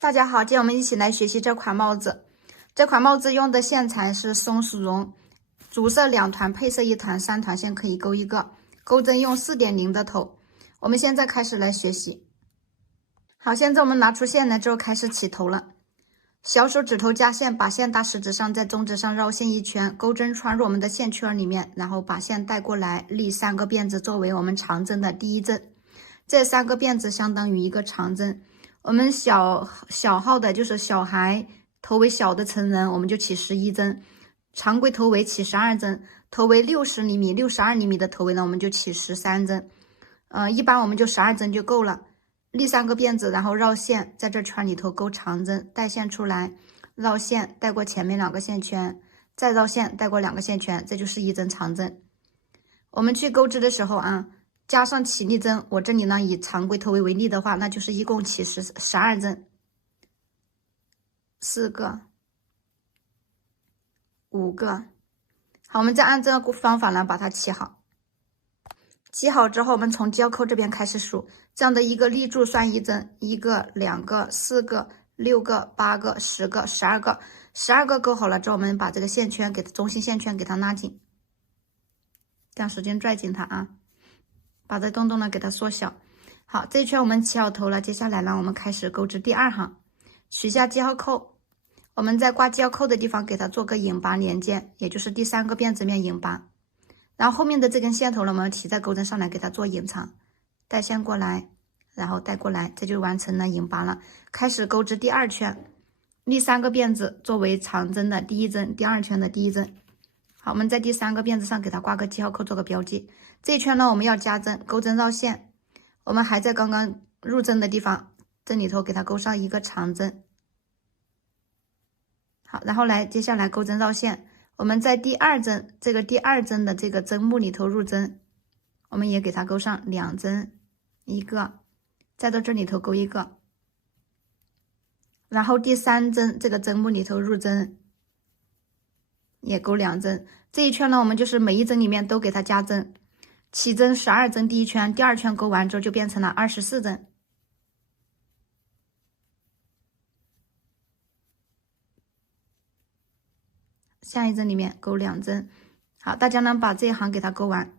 大家好，今天我们一起来学习这款帽子。这款帽子用的线材是松鼠绒，主色2团，配色1团，3团线可以钩一个，钩针用4.0的头。我们现在开始来学习。好，现在我们拿出线来之后开始起头了。小手指头夹线，把线搭食指上，在中指上绕线一圈，钩针穿入我们的线圈里面，然后把线带过来，立3个辫子作为我们长针的第1针。这3个辫子相当于一个长针。我们小号的就是小孩，头围小的成人，我们就起11针，常规头围起12针，头围60厘米、62厘米的头围呢，我们就起13针。一般我们就12针就够了。立3个辫子，然后绕线，在这圈里头钩长针，带线出来，绕线带过前面2个线圈，再绕线带过2个线圈，这就是1针长针。我们去钩织的时候啊，加上起立针，我这里呢以常规头围为例的话，那就是一共起12针，4个、5个。好，我们再按这个方法呢把它起好。起好之后，我们从交扣这边开始数，这样的一个立柱算1针，1个、2个、4个、6个、8个、10个、12个，12个钩好了之后，我们把这个线圈给它中心线圈给它拉紧，这样使劲拽紧它啊，把这洞洞呢给它缩小。好，这一圈我们起好头了，接下来呢，我们开始钩织第2行，取下记号扣，我们在挂记号扣的地方给它做个引拔连接，也就是第3个辫子面引拔。然后后面的这根线头呢，我们提在钩针上来给它做引长，带线过来，然后带过来，这就完成了引拔了。开始钩织第2圈，立3个辫子作为长针的第1针，第2圈的第1针。好，我们在第3个辫子上给它挂个记号扣，做个标记。这一圈呢，我们要加针，钩针绕线，我们还在刚刚入针的地方，这里头给它钩上一个长针。好，然后来接下来钩针绕线。我们在第2针这个第2针的这个针目里头入针，我们也给它钩上2针，1个，再到这里头钩1个，然后第3针这个针目里头入针，也钩2针。这一圈呢，我们就是每一针里面都给它加针，起针12针第1圈，第2圈钩完之后就变成了24针。下一针里面钩2针。好，大家呢把这一行给它钩完。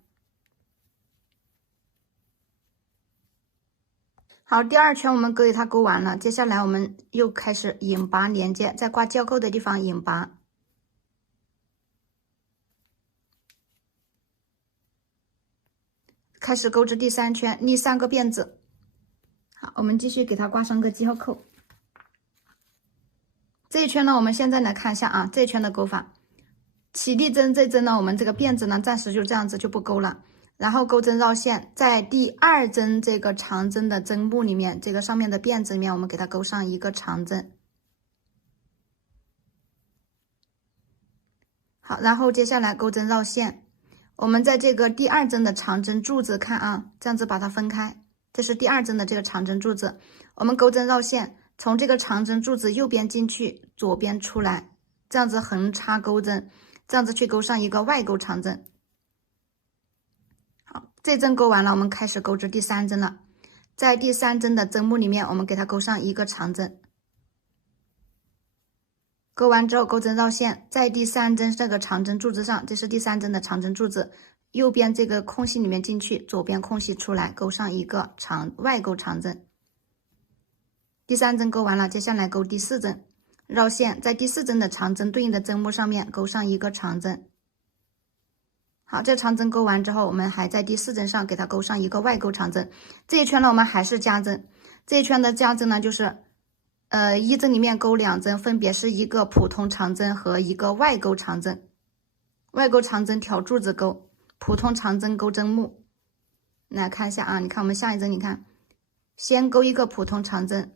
好，第2圈我们给它钩完了，接下来我们又开始引拔连接，在挂交扣的地方引拔。开始钩织第3圈，立3个辫子。好，我们继续给它挂上个记号扣。这一圈呢，我们现在来看一下啊，这一圈的钩法。起立针这针呢，我们这个辫子呢暂时就这样子就不钩了，然后钩针绕线，在第2针这个长针的针目里面，这个上面的辫子里面，我们给它钩上一个长针。好，然后接下来钩针绕线，我们在这个第2针的长针柱子看啊，这样子把它分开，这是第2针的这个长针柱子，我们钩针绕线，从这个长针柱子右边进去，左边出来，这样子横插钩针，这样子去钩上一个外钩长针。好，这针钩完了，我们开始钩织第3针了。在第3针的针目里面，我们给它钩上一个长针。钩完之后，钩针绕线，在第3针这个长针柱子上，这是第3针的长针柱子，右边这个空隙里面进去，左边空隙出来，钩上一个外钩长针。第3针钩完了，接下来钩第4针。绕线，在第4针的长针对应的针目上面钩上一个长针。好，这长针钩完之后，我们还在第4针上给它钩上一个外钩长针。这一圈呢，我们还是加针。这一圈的加针呢，就是1针里面钩2针，分别是一个普通长针和一个外钩长针。外钩长针挑柱子钩，普通长针钩针目。来看一下啊，你看我们下一针，你看，先钩一个普通长针。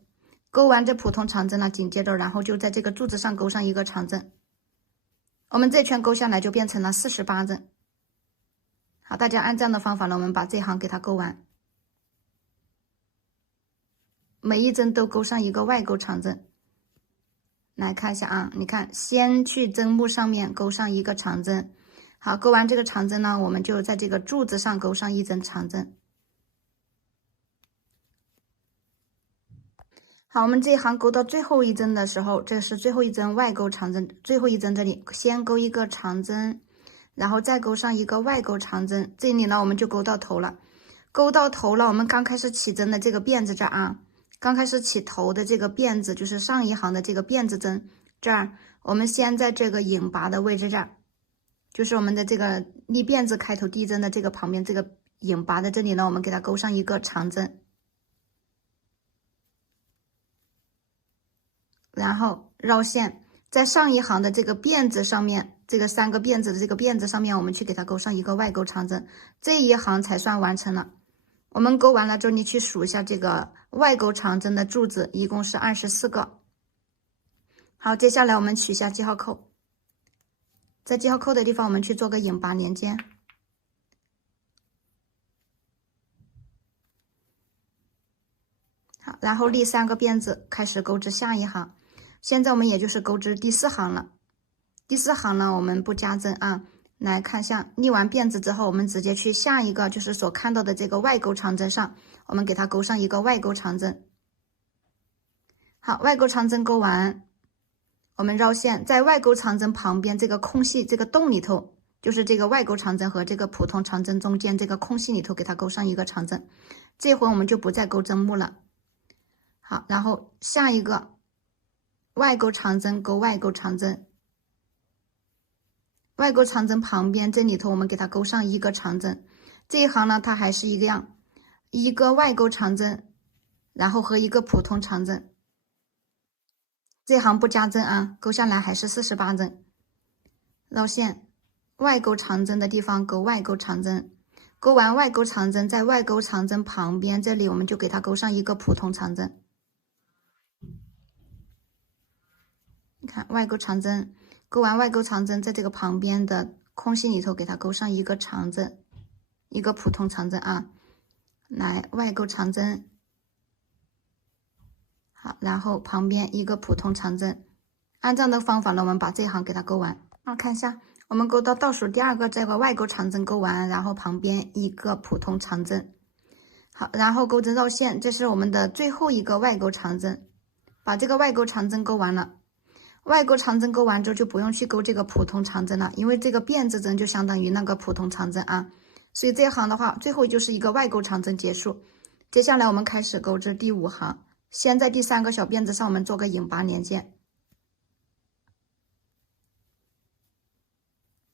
钩完这普通长针了，紧接着然后就在这个柱子上钩上一个长针，我们这圈钩下来就变成了48针。好，大家按这样的方法呢，我们把这行给它钩完，每一针都钩上一个外钩长针。来看一下啊，你看，先去针目上面钩上一个长针。好，钩完这个长针呢，我们就在这个柱子上钩上1针长针。好，我们这一行勾到最后一针的时候，这是最后一针外钩长针，最后一针这里先勾一个长针，然后再勾上一个外钩长针，这里呢我们就勾到头了。勾到头了，我们刚开始起针的这个辫子这儿啊，刚开始起头的这个辫子，就是上一行的这个辫子针这儿，我们先在这个引拔的位置这儿，就是我们的这个立辫子开头第一针的这个旁边这个引拔的这里呢，我们给它勾上一个长针，然后绕线，在上一行的这个辫子上面，这个3个辫子的这个辫子上面，我们去给它勾上一个外钩长针，这一行才算完成了。我们勾完了之后，你去数一下这个外钩长针的柱子，一共是24个。好，接下来我们取下记号扣，在记号扣的地方，我们去做个引拔连接。好，然后立3个辫子，开始钩织下一行。现在我们也就是钩织第4行了。第4行呢，我们不加针啊。来看一下，立完辫子之后，我们直接去下一个，就是所看到的这个外钩长针上，我们给它勾上一个外钩长针。好，外钩长针勾完，我们绕线，在外钩长针旁边这个空隙这个洞里头，就是这个外钩长针和这个普通长针中间这个空隙里头，给它勾上一个长针。这回我们就不再勾针目了。好，然后下一个外钩长针勾外钩长针。外钩长针旁边这里头，我们给它勾上一个长针。这一行呢，它还是一个样，一个外钩长针，然后和一个普通长针。这行不加针啊，勾下来还是48针。绕线，外钩长针的地方勾外钩长针，勾完外钩长针，在外钩长针旁边这里，我们就给它勾上一个普通长针。你看外钩长针。勾完外钩长针，在这个旁边的空隙里头给它勾上一个长针，一个普通长针啊。来，外钩长针，好，然后旁边一个普通长针。按这样的方法呢，我们把这一行给它勾完。好，看一下，我们勾到倒数第2个这个外钩长针勾完，然后旁边一个普通长针。好，然后钩针绕线，这是我们的最后一个外钩长针，把这个外钩长针勾完了。外钩长针勾完之后，就不用去勾这个普通长针了，因为这个辫子针就相当于那个普通长针啊，所以这一行的话，最后就是一个外钩长针结束。接下来我们开始钩织第5行，先在第3个小辫子上，我们做个引拔连接。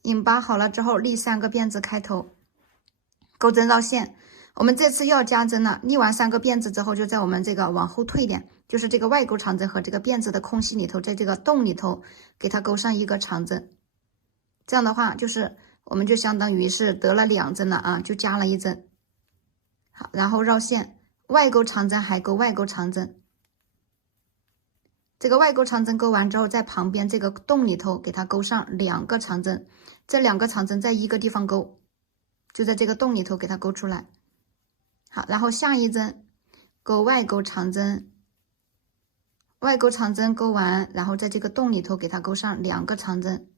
引拔好了之后，立3个辫子开头，钩针绕线。我们这次要加针了，立完3个辫子之后，就在我们这个往后退点，就是这个外钩长针和这个辫子的空隙里头，在这个洞里头给它勾上一个长针。这样的话，就是我们就相当于是得了2针了啊，就加了1针。好，然后绕线，外钩长针还勾外钩长针。这个外钩长针勾完之后，在旁边这个洞里头给它勾上2个长针，这2个长针在一个地方勾，就在这个洞里头给它勾出来。好，然后下一针勾外钩长针，外钩长针勾完，然后在这个洞里头给它勾上2个长针。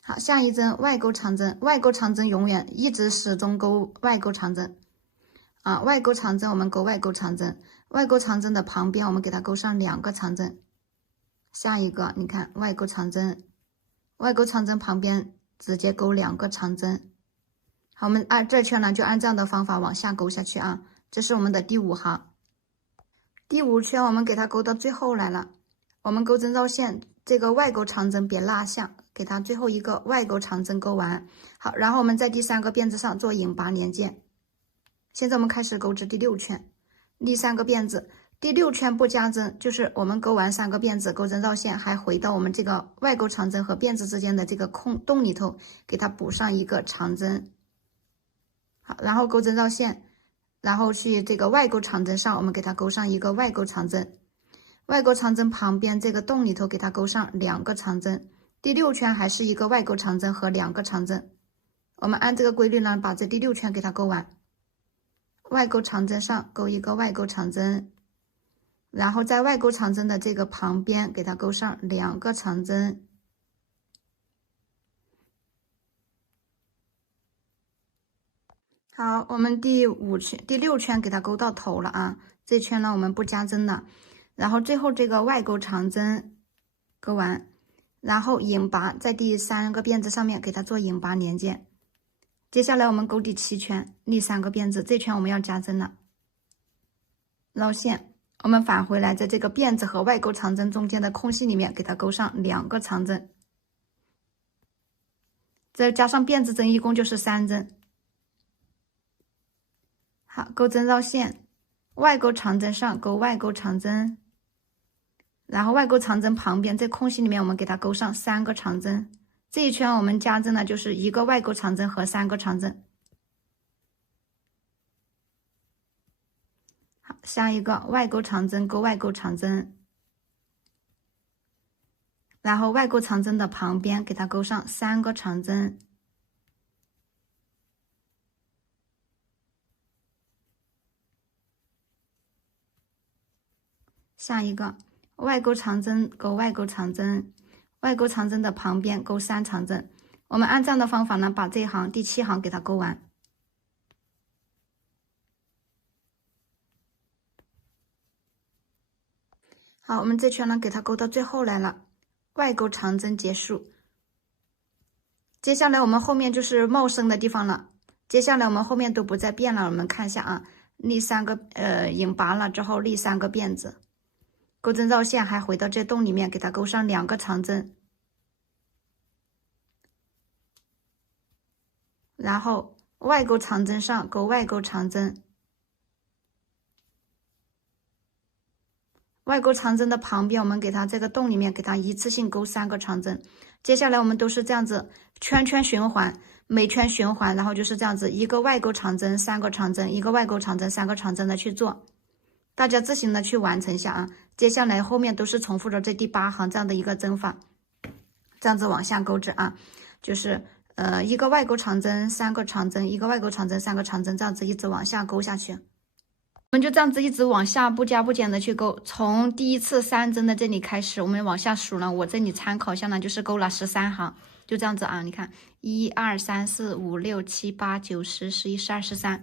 好，下一针外钩长针，外钩长针永远一直始终勾外钩长针啊，外钩长针我们勾外钩长针，外钩长针的旁边我们给它勾上2个长针。下一个你看外钩长针，外钩长针旁边直接勾2个长针。好，我们这圈呢就按这样的方法往下勾下去啊。这是我们的第5行，第5圈我们给它勾到最后来了。我们钩针绕线，这个外钩长针别落下，给它最后一个外钩长针勾完。好，然后我们在第3个辫子上做引拔连接。现在我们开始钩织第6圈，立3个辫子，第6圈不加针，就是我们勾完3个辫子，钩针绕线，还回到我们这个外钩长针和辫子之间的这个空洞里头，给它补上一个长针。好，然后钩针绕线，然后去这个外钩长针上，我们给它勾上一个外钩长针。外钩长针旁边这个洞里头给它勾上2个长针。第6圈还是一个外钩长针和2个长针。我们按这个规律呢，把这第6圈给它勾完。外钩长针上勾一个外钩长针，然后在外钩长针的这个旁边给它勾上2个长针。好，我们第六圈给它勾到头了啊，这圈呢我们不加针了，然后最后这个外钩长针勾完，然后引拔在第3个辫子上面给它做引拔连接。接下来我们勾第7圈，立3个辫子，这圈我们要加针了，绕线，我们返回来，在这个辫子和外钩长针中间的空隙里面给它勾上2个长针，再加上辫子针，一共就是3针。好，钩针绕线，外钩长针上勾外钩长针，然后外钩长针旁边这空隙里面我们给它勾上3个长针。这一圈我们加针呢，就是1个外钩长针和3个长针。好，下一个外钩长针勾外钩长针，然后外钩长针的旁边给它勾上3个长针。下一个外钩长针勾外钩长针，外钩长针的旁边勾3长针。我们按这样的方法呢，把这一行第7行给它勾完。好，我们这圈呢给它勾到最后来了，外钩长针结束。接下来我们后面就是茂生的地方了。接下来我们后面都不再变了，我们看一下啊，立3个引拔了之后立3个辫子，钩针绕线，还回到这洞里面给它勾上2个长针，然后外钩长针上勾外钩长针，外钩长针的旁边我们给它这个洞里面给它一次性勾3个长针。接下来我们都是这样子圈圈循环，每圈循环，然后就是这样子1个外钩长针3个长针，1个外钩长针3个长针的去做，大家自行的去完成一下啊。接下来后面都是重复着这第8行这样的一个针法，这样子往下钩织啊，就是1个外钩长针3个长针，1个外钩长针3个长针，这样子一直往下勾下去。我们就这样子一直往下不加不减的去勾，从第一次3针的这里开始，我们往下数呢，我这里参考一下呢，就是勾了13行，就这样子啊，你看1、2、3、4、5、6、7、8、9、10、11、12、13，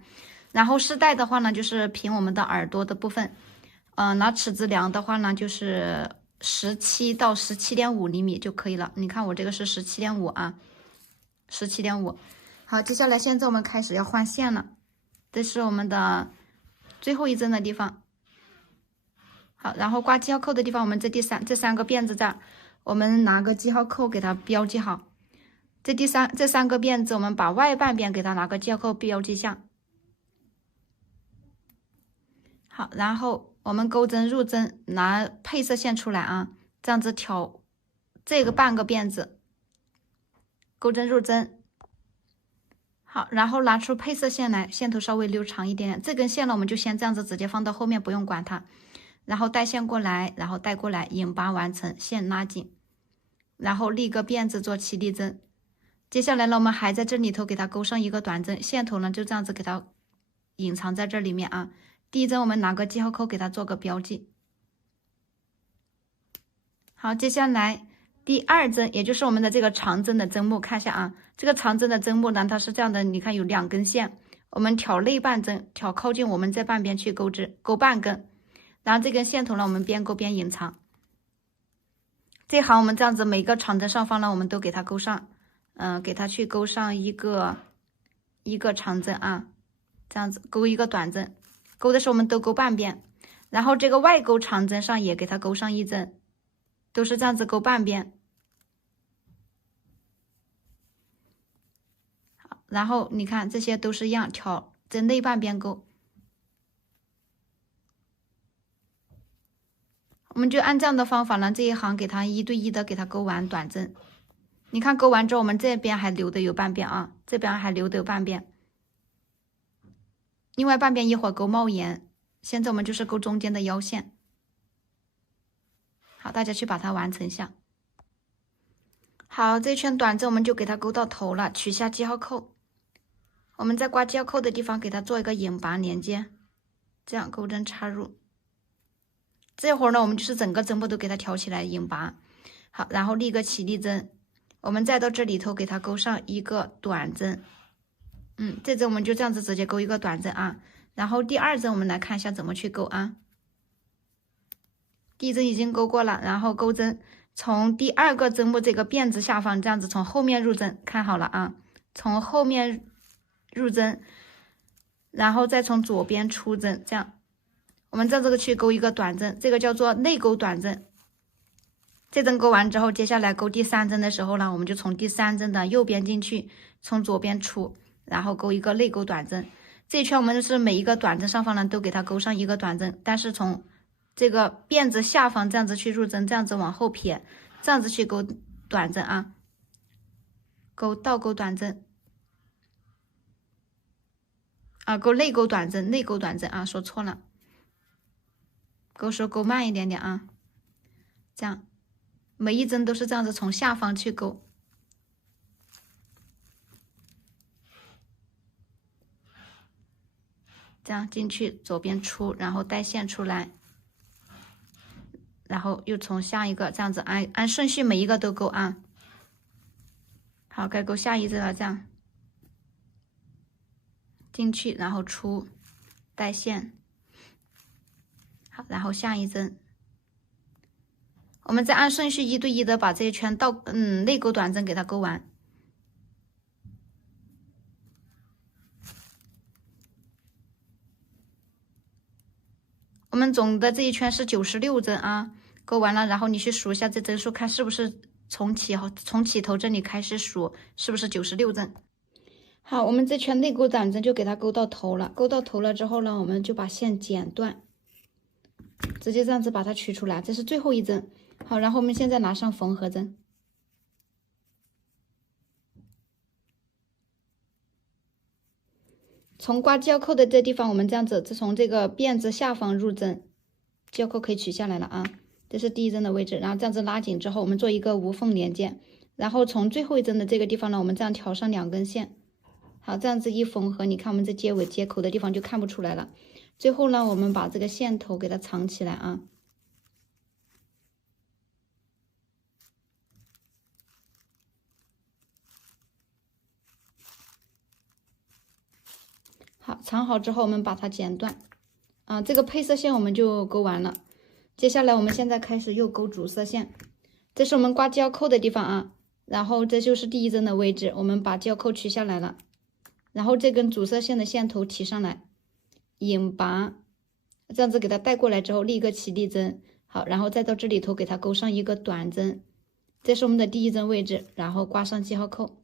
然后饰带的话呢，就是凭我们的耳朵的部分，拿尺子量的话呢，就是17到17.5厘米就可以了。你看我这个是17.5啊，17.5。好，接下来现在我们开始要换线了，这是我们的最后一针的地方。好，然后挂记号扣的地方，我们这3个辫子这儿，我们拿个记号扣给它标记好。这3个辫子，我们把外半边给它拿个记号扣标记下。好，然后我们钩针入针，拿配色线出来啊，这样子挑这个半个辫子，钩针入针。好，然后拿出配色线来，线头稍微留长一点点。这根线呢，我们就先这样子直接放到后面，不用管它。然后带线过来，然后带过来，引拔完成，线拉紧，然后立个辫子做起立针。接下来呢，我们还在这里头给它勾上1个短针，线头呢就这样子给它隐藏在这里面啊。第一针我们拿个记号扣给它做个标记。好，接下来第2针，也就是我们的这个长针的针目，看一下啊，这个长针的针目呢，它是这样的，你看有2根线，我们挑内半针，挑靠近我们这半边去钩织，勾半根，然后这根线头呢，我们边勾边隐藏。这行我们这样子每个长针上方呢，我们都给它勾上，给它去勾上一个长针啊，这样子勾1个短针，勾的时候我们都勾半边，然后这个外钩长针上也给它勾上1针，都是这样子勾半边。好，然后你看这些都是一样，挑针内半边勾。我们就按这样的方法呢，这一行给它1对1的给它勾完短针。你看勾完之后，我们这边还留的有半边啊，这边还留的有半边，另外半边一会儿勾帽檐。现在我们就是勾中间的腰线。好，大家去把它完成一下。好，这圈短针我们就给它勾到头了，取下记号扣。我们在挂记号扣的地方给它做一个引拔连接，这样钩针插入。这会儿呢，我们就是整个针部都给它挑起来引拔。好，然后立个起立针，我们再到这里头给它勾上1个短针，这针我们就这样子直接勾一个短针啊。然后第二针我们来看一下怎么去勾啊。第一针已经勾过了，然后钩针从第二个针目这个辫子下方这样子从后面入针，看好了啊，从后面入针，然后再从左边出针，这样我们在这个去勾一个短针，这个叫做内钩短针。这针勾完之后，接下来勾第三针的时候呢，我们就从第三针的右边进去，从左边出，然后勾一个内钩短针。这一圈我们就是每一个短针上方呢都给它勾上一个短针，但是从这个辫子下方这样子去入针，这样子往后撇，这样子去勾短针啊，倒钩短针啊，勾内钩短针，内钩短针啊，说错了，勾慢一点点啊，这样每一针都是这样子从下方去勾，这样进去左边出，然后带线出来。然后又从下一个这样子按顺序每一个都勾啊。好，该勾下一针了，这样进去，然后出，带线。好，然后下一针，我们再按顺序一对一的把这一圈内钩短针给它勾完。我们总的这一圈是96针啊。勾完了，然后你去数一下这针数，看是不是从起头这里开始数，是不是96针？好，我们这圈内钩短针就给它勾到头了。勾到头了之后呢，我们就把线剪断，直接这样子把它取出来，这是最后一针。好，然后我们现在拿上缝合针，从挂胶扣的这地方，我们这样子从这个辫子下方入针，胶扣可以取下来了啊。这是第一针的位置，然后这样子拉紧之后，我们做一个无缝连接，然后从最后一针的这个地方呢，我们这样挑上2根线，好，这样子一缝合，你看我们这结尾接口的地方就看不出来了。最后呢，我们把这个线头给它藏起来啊。好，藏好之后，我们把它剪断，这个配色线我们就勾完了。接下来我们现在开始又勾主色线，这是我们挂胶扣的地方啊，然后这就是第一针的位置，我们把胶扣取下来了，然后这根主色线的线头提上来，引拔，这样子给它带过来之后立一个起立针，好，然后再到这里头给它勾上一个短针，这是我们的第一针位置，然后挂上记号扣。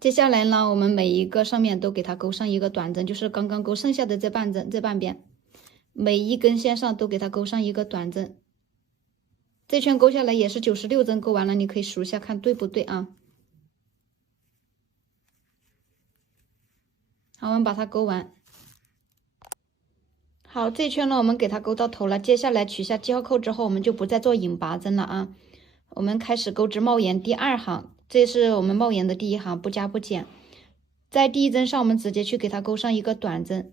接下来呢，我们每一个上面都给它勾上一个短针，就是刚刚勾剩下的这半针，这半边。每一根线上都给它勾上一个短针，这圈勾下来也是96针勾完了，你可以数一下看对不对啊？好，我们把它勾完。好，这圈呢我们给它勾到头了，接下来取下记号扣之后，我们就不再做引拔针了啊。我们开始钩织帽檐第2行，这是我们帽檐的第1行，不加不减。在第一针上，我们直接去给它勾上一个短针。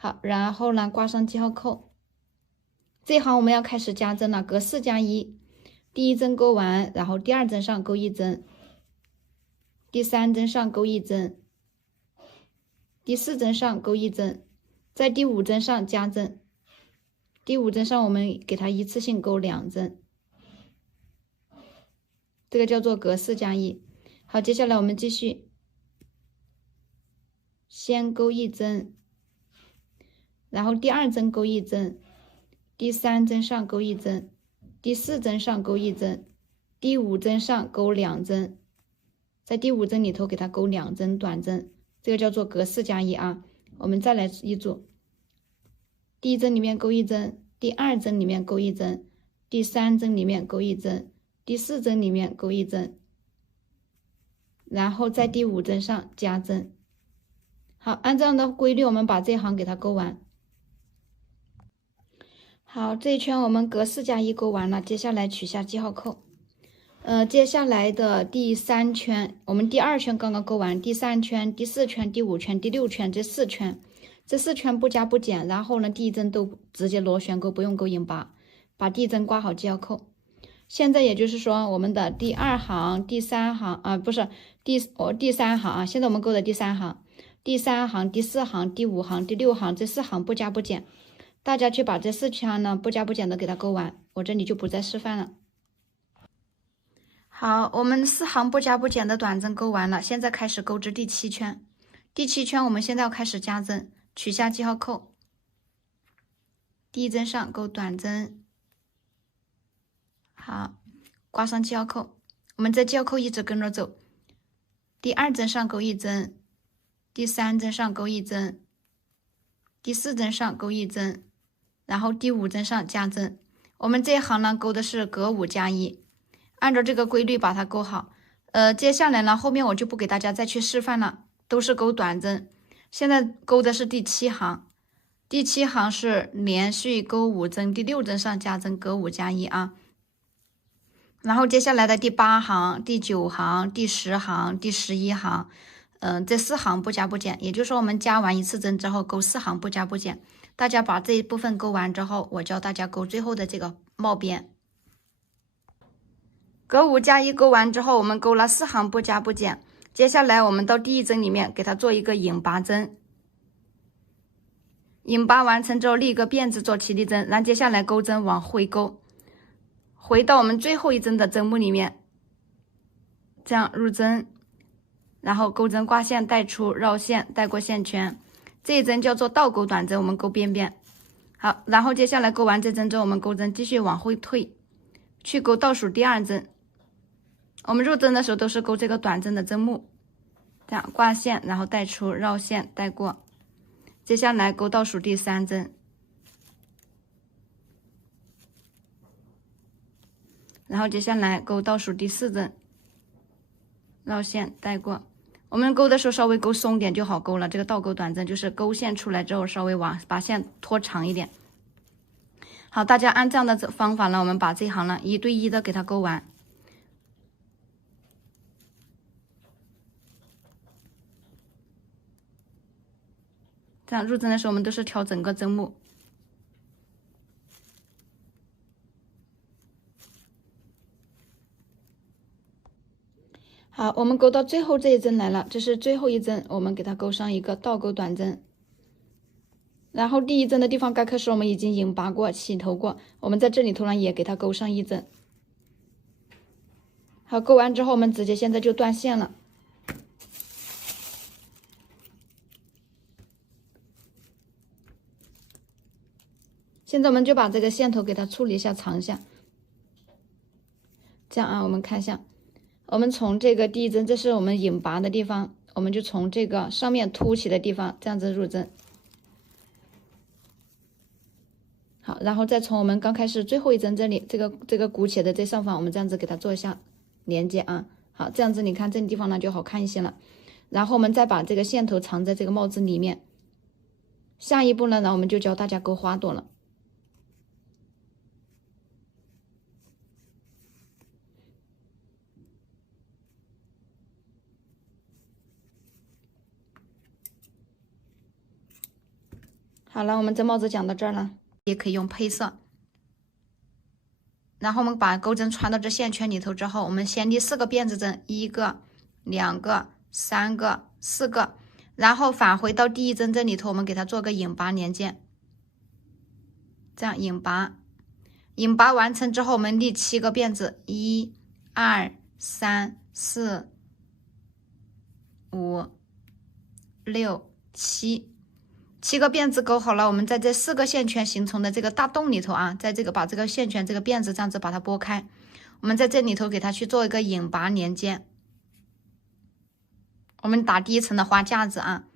好，然后呢，挂上记号扣。这一行我们要开始加针了，隔4加1。第一针勾完，然后第2针上勾1针，第3针上勾1针，第4针上勾1针，在第5针上加针。第5针上我们给它一次性勾2针，这个叫做隔4加1。好，接下来我们继续，先勾1针。然后第2针勾1针，第3针上勾1针，第4针上勾1针，第5针上勾2针，在第5针里头给它勾2针短针，这个叫做隔4加1啊。我们再来一组，第一针里面勾1针，第2针里面勾1针，第3针里面勾1针，第4针里面勾1针，然后在第5针上加针。好，按这样的规律，我们把这一行给它勾完。好，这一圈我们隔4加1勾完了，接下来取下记号扣。接下来的第3圈，我们第2圈刚刚勾完，第3圈、第4圈、第5圈、第6圈，这4圈，这4圈不加不减，然后呢，第一针都直接螺旋钩，不用勾引拔，把第一针挂好记号扣。现在也就是说，我们的第2行、第3行啊，不是第3行啊，现在我们勾的第3行、第3行、第4行、第5行、第6行这4行不加不减，大家去把这4圈呢不加不减的给它勾完，我这里就不再示范了。好，我们4行不加不减的短针勾完了，现在开始钩织第7圈。第7圈我们现在要开始加针，取下记号扣，第1针上钩短针，好，挂上记号扣，我们这记号扣一直跟着走。第2针上钩1针，第3针上钩1针，第4针上钩1针，然后第5针上加针。我们这一行呢勾的是隔5加1，按照这个规律把它勾好。接下来呢后面我就不给大家再去示范了，都是勾短针。现在勾的是第7行，第7行是连续钩5针，第6针上加针，隔5加1啊。然后接下来的第8行、第9行、第10行、第11行，这4行不加不减，也就是说我们加完1次针之后勾4行不加不减。大家把这一部分勾完之后，我教大家勾最后的这个帽边。隔5加1勾完之后，我们勾了4行不加不减。接下来我们到第1针里面给它做一个引拔针，引拔完成之后立一个辫子做起立针，然后接下来钩针往回勾，回到我们最后一针的针目里面，这样入针，然后钩针挂线带出，绕线带过线圈，这一针叫做倒钩短针，我们勾边边。好，然后接下来勾完这针之后，我们钩针继续往后退，去勾倒数第2针。我们入针的时候都是勾这个短针的针目，这样挂线，然后带出，绕线带过。接下来勾倒数第3针，然后接下来勾倒数第4针，绕线带过。我们勾的时候稍微勾松点就好勾了，这个倒钩短针就是勾线出来之后稍微把线拖长一点。好，大家按这样的方法呢，我们把这一行呢1对1的给它勾完。这样入针的时候我们都是挑整个针目。好，我们勾到最后这一针来了，这是最后一针，我们给它勾上一个倒钩短针。然后第1针的地方该开始我们已经引拔过起头过，我们在这里头呢也给它勾上1针。好，勾完之后我们直接现在就断线了。现在我们就把这个线头给它处理一下长下，这样啊，我们看一下，我们从这个第1针，这是我们引拔的地方，我们就从这个上面凸起的地方这样子入针。好，然后再从我们刚开始最后一针这里，这个鼓起的这上方，我们这样子给它做一下连接啊。好，这样子你看这个地方呢就好看一些了。然后我们再把这个线头藏在这个帽子里面。下一步呢，我们就教大家勾花朵了。好了，我们这帽子讲到这儿了，也可以用配色。然后我们把钩针穿到这线圈里头之后，我们先立4个辫子针，1个、2个、3个、4个，然后返回到第1针这里头，我们给它做个引拔连接，这样引拔。引拔完成之后，我们立7个辫子，1、2、3、4、5、6、7。7个辫子勾好了，我们在这4个线圈形成的这个大洞里头啊，在这个把这个线圈这个辫子这样子把它拨开，我们在这里头给它去做一个引拔连接。我们打第1层的花架子啊，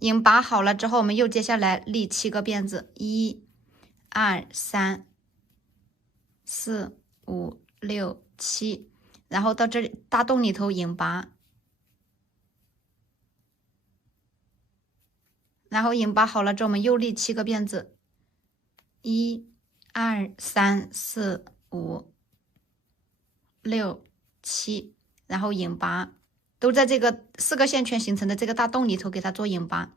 引拔好了之后，我们又接下来立7个辫子，1、2、3、4、5、6、7，然后到这里大洞里头引拔。然后引拔好了之后，我们又立7个辫子，1、2、3、4、5、6、7，然后引拔，都在这个4个线圈形成的这个大洞里头给它做引拔。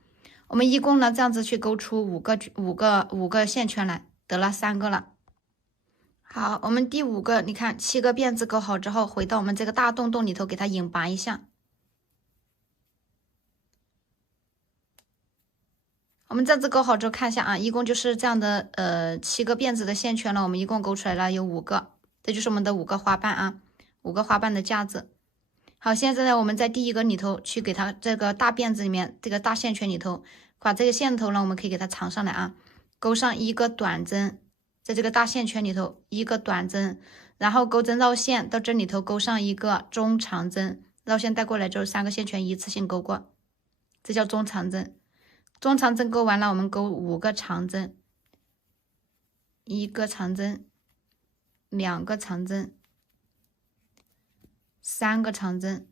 我们一共呢这样子去勾出5个线圈来，得了3个了。好，我们第5个，你看7个辫子钩好之后，回到我们这个大洞洞里头，给它引拔一下。我们这样子钩好之后，看一下啊，一共就是这样的7个辫子的线圈了，我们一共钩出来了有5个，这就是我们的5个花瓣啊，5个花瓣的架子。好，现在呢，我们在第1个里头去给它这个大辫子里面，这个大线圈里头，把这个线头呢，我们可以给它藏上来啊，钩上1个短针，在这个大线圈里头1个短针，然后钩针绕线到这里头钩上1个中长针，绕线带过来之后3个线圈一次性钩过，这叫中长针。中长针钩完了，我们钩5个长针，1个长针，2个长针，3个长针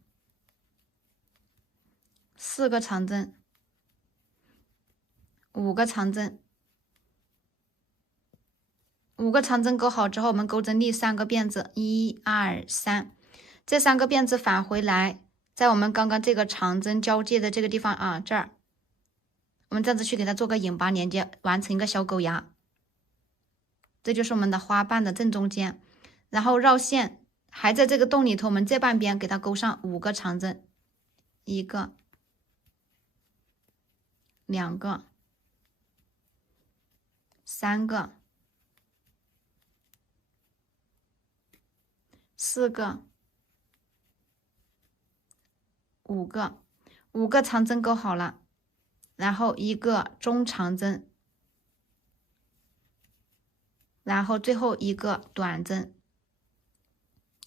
，4个长针，5个长针，5个长针钩好之后，我们钩针立3个辫子，1、2、3，这3个辫子返回来，在我们刚刚这个长针交界的这个地方啊，这儿，我们这样子去给它做个引拔连接，完成一个小狗牙。这就是我们的花瓣的正中间，然后绕线，还在这个洞里头，我们这半边给它钩上5个长针，1个、2个、3个、4个、5个，5个长针钩好了，然后1个中长针，然后最后1个短针，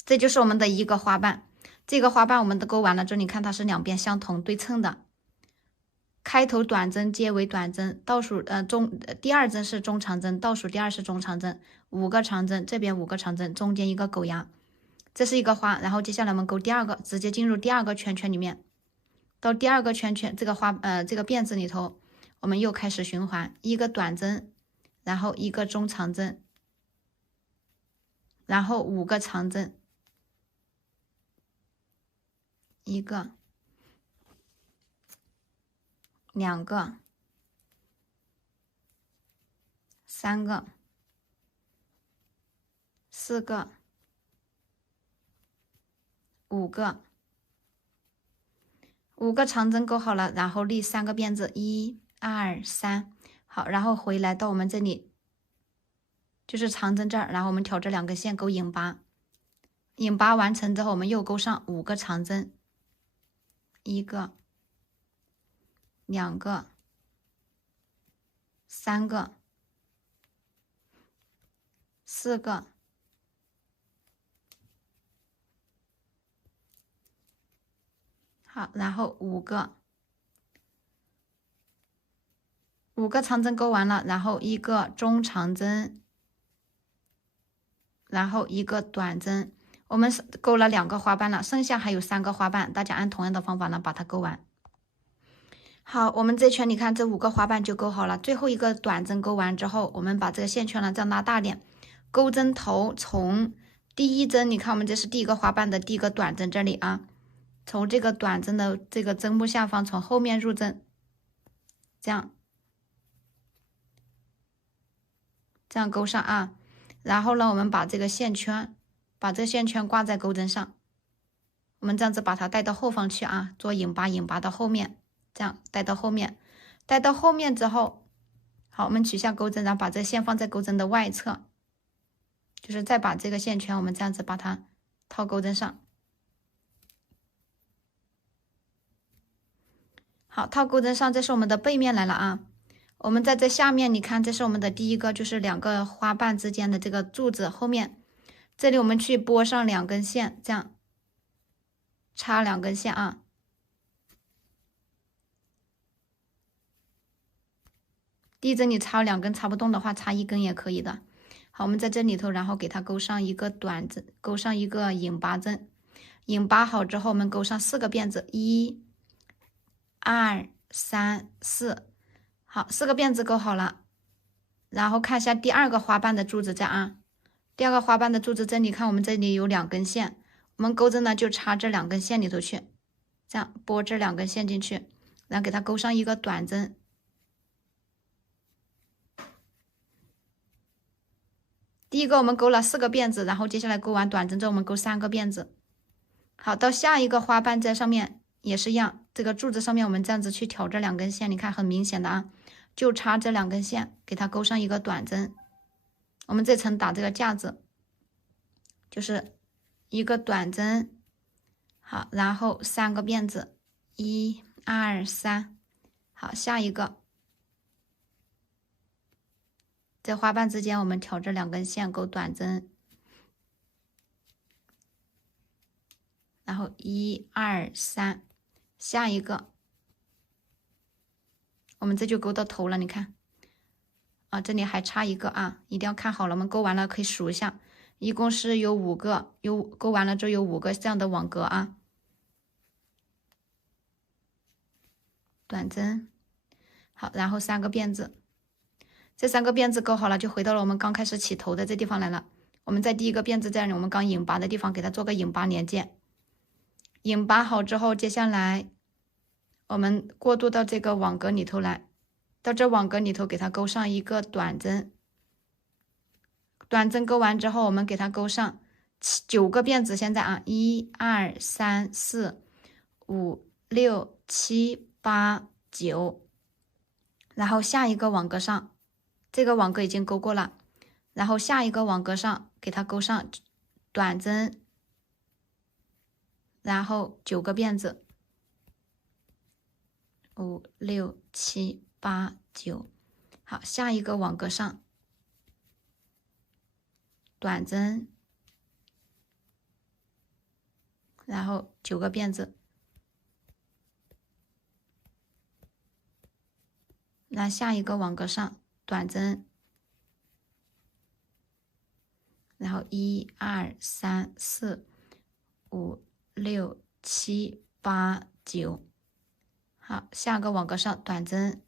这就是我们的1个花瓣。这个花瓣我们都钩完了之后，你看它是两边相同对称的，开头短针，结尾短针，倒数第2针是中长针，倒数第2是中长针，5个长针，这边5个长针，中间1个狗牙，这是1个花。然后接下来我们钩第2个，直接进入第2个圈圈里面，到第2个圈圈这个这个辫子里头，我们又开始循环，1个短针，然后1个中长针，然后5个长针，1个、2个、3个、4个、5个，5个长针钩好了，然后立3个辫子，1、2、3，好，然后回来到我们这里，就是长针这儿，然后我们挑这2根线钩引拔，引拔完成之后，我们又钩上5个长针，1个、2个、3个、4个、好，然后5个长针钩完了，然后1个中长针，然后1个短针，我们钩了2个花瓣了，剩下还有3个花瓣，大家按同样的方法呢把它钩完。好，我们这圈你看这5个花瓣就钩好了，最后1个短针钩完之后，我们把这个线圈呢这样拉大点，钩针头从第1针，你看我们这是第1个花瓣的第1个短针这里啊，从这个短针的这个针部下方从后面入针，这样钩上啊，然后呢我们把这个线圈挂在钩针上，我们这样子把它带到后方去啊，做引拔到后面，这样带到后面之后，好，我们取下钩针，然后把这个线放在钩针的外侧，就是再把这个线圈我们这样子把它套钩针上。好，套钩针上，这是我们的背面来了啊。我们在这下面，你看，这是我们的第1个，就是2个花瓣之间的这个柱子后面，这里我们去拨上2根线，这样插2根线啊。第1针你插2根插不动的话，插1根也可以的。好，我们在这里头，然后给它钩上1个短针，钩上1个引拔针，引拔好之后，我们钩上4个辫子，1、2、3、4，好，4个辫子钩好了，然后看一下第2个花瓣的柱子这啊，第2个花瓣的柱子这里看我们这里有2根线，我们钩针呢就插这2根线里头去，这样拨这2根线进去，然后给它钩上1个短针。第第一个我们钩了4个辫子，然后接下来钩完短针之后，我们钩3个辫子。好，到下一个花瓣在上面也是一样，这个柱子上面我们这样子去挑这2根线，你看很明显的啊，就差这2根线，给它钩上一个短针。我们这层打这个架子，就是一个短针，好，然后3个辫子，1、2、3，好，下一个。在花瓣之间，我们挑这2根线，钩短针，然后1、2、3，下一个，我们这就钩到头了。你看，啊，这里还差一个啊，一定要看好了。我们钩完了可以数一下，一共是有5个，钩完了之后有5个这样的网格啊。短针，好，然后3个辫子。这3个辫子钩好了，就回到了我们刚开始起头的这地方来了。我们在第一个辫子在我们刚引拔的地方给它做个引拔连接。引拔好之后，接下来我们过渡到这个网格里头来，到这网格里头给它钩上一个短针。短针钩完之后，我们给它钩上9个辫子。现在啊，1、2、3、4、5、6、7、8、9，然后下一个网格上。这个网格已经钩过了，然后下一个网格上给它钩上短针，然后9个辫子，5、6、7、8、9，好，下一个网格上短针，然后9个辫子，那下一个网格上短针，然后1、2、3、4、5、6、7、8、9，好，下个网格上短针。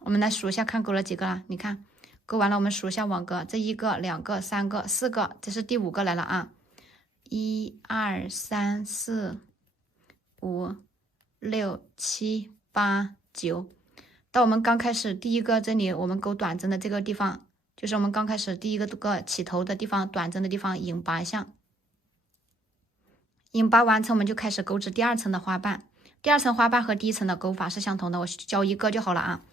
我们来数一下，看钩了几个了？你看，钩完了，我们数一下网格，这1个、2个、3个、4个，这是第5个来了啊！1、2、3、4、5、6、7、8、9。到我们刚开始第一个这里我们钩短针的这个地方，就是我们刚开始第一个起头的地方，短针的地方引拔一下。引拔完成，我们就开始钩织第2层的花瓣。第2层花瓣和第1层的钩法是相同的，我教一个就好了啊。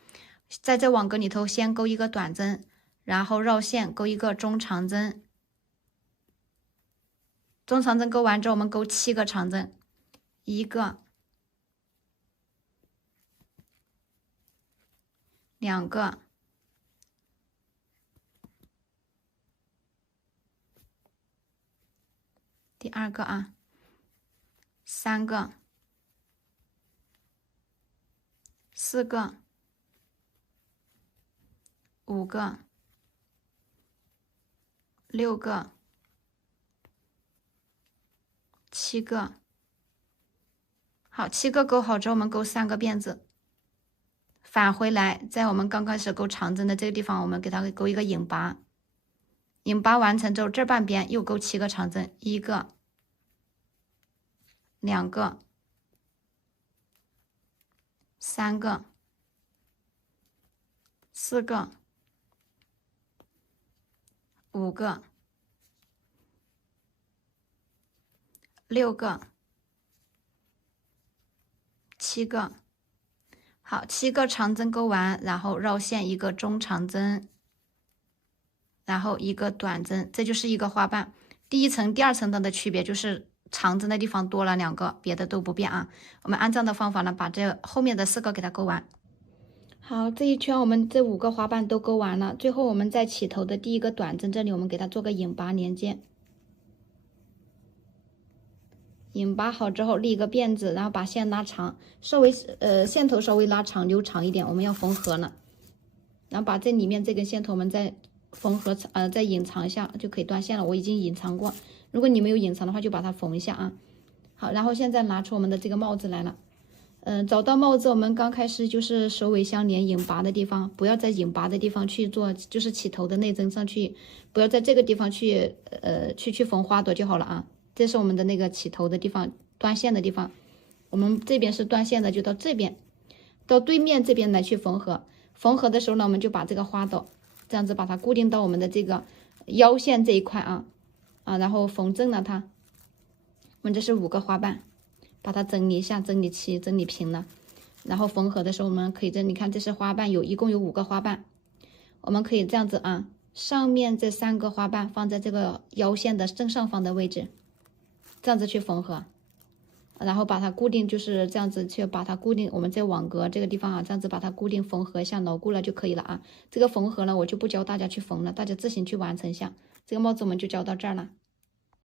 在这网格里头，先钩一个短针，然后绕线钩一个中长针。中长针钩完之后，我们钩7个长针，1个、2个、第2个啊，3个、4个、5个、6个、7个。好，7个钩好之后，我们钩3个辫子，返回来，在我们刚开始钩长针的这个地方，我们给它钩一个引拔。引拔完成之后，这半边又钩7个长针，1个、2个、3个、4个、5个、6个、7个。好，7个长针钩完，然后绕线一个中长针，然后一个短针，这就是一个花瓣。第1层、第2层的区别就是长针的地方多了2个，别的都不变啊。我们按这样的方法呢，把这后面的4个给它钩完。好，这一圈我们这5个花瓣都钩完了，最后我们在起头的第1个短针这里，我们给它做个引拔连接。引拔好之后立一个辫子，然后把线拉长，稍微线头稍微拉长，留长一点，我们要缝合了。然后把这里面这根线头我们再缝合再隐藏一下就可以断线了。我已经隐藏过，如果你没有隐藏的话，就把它缝一下啊。好，然后现在拿出我们的这个帽子来了。找到帽子，我们刚开始就是首尾相连引拔的地方，不要在引拔的地方去做，就是起头的内针上去，不要在这个地方去缝花朵就好了啊。这是我们的那个起头的地方，断线的地方。我们这边是断线的，就到这边，到对面这边来去缝合。缝合的时候呢，我们就把这个花朵这样子把它固定到我们的这个腰线这一块然后缝正了它。我们这是5个花瓣，把它整理一下，整理齐，整理平了。然后缝合的时候，我们可以你看这是花瓣，一共有5个花瓣，我们可以这样子上面这3个花瓣放在这个腰线的正上方的位置，这样子去缝合，然后把它固定，就是这样子去把它固定。我们在网格这个地方这样子把它固定缝合一下，牢固了就可以了这个缝合呢，我就不教大家去缝了，大家自行去完成一下。这个帽子我们就教到这儿了。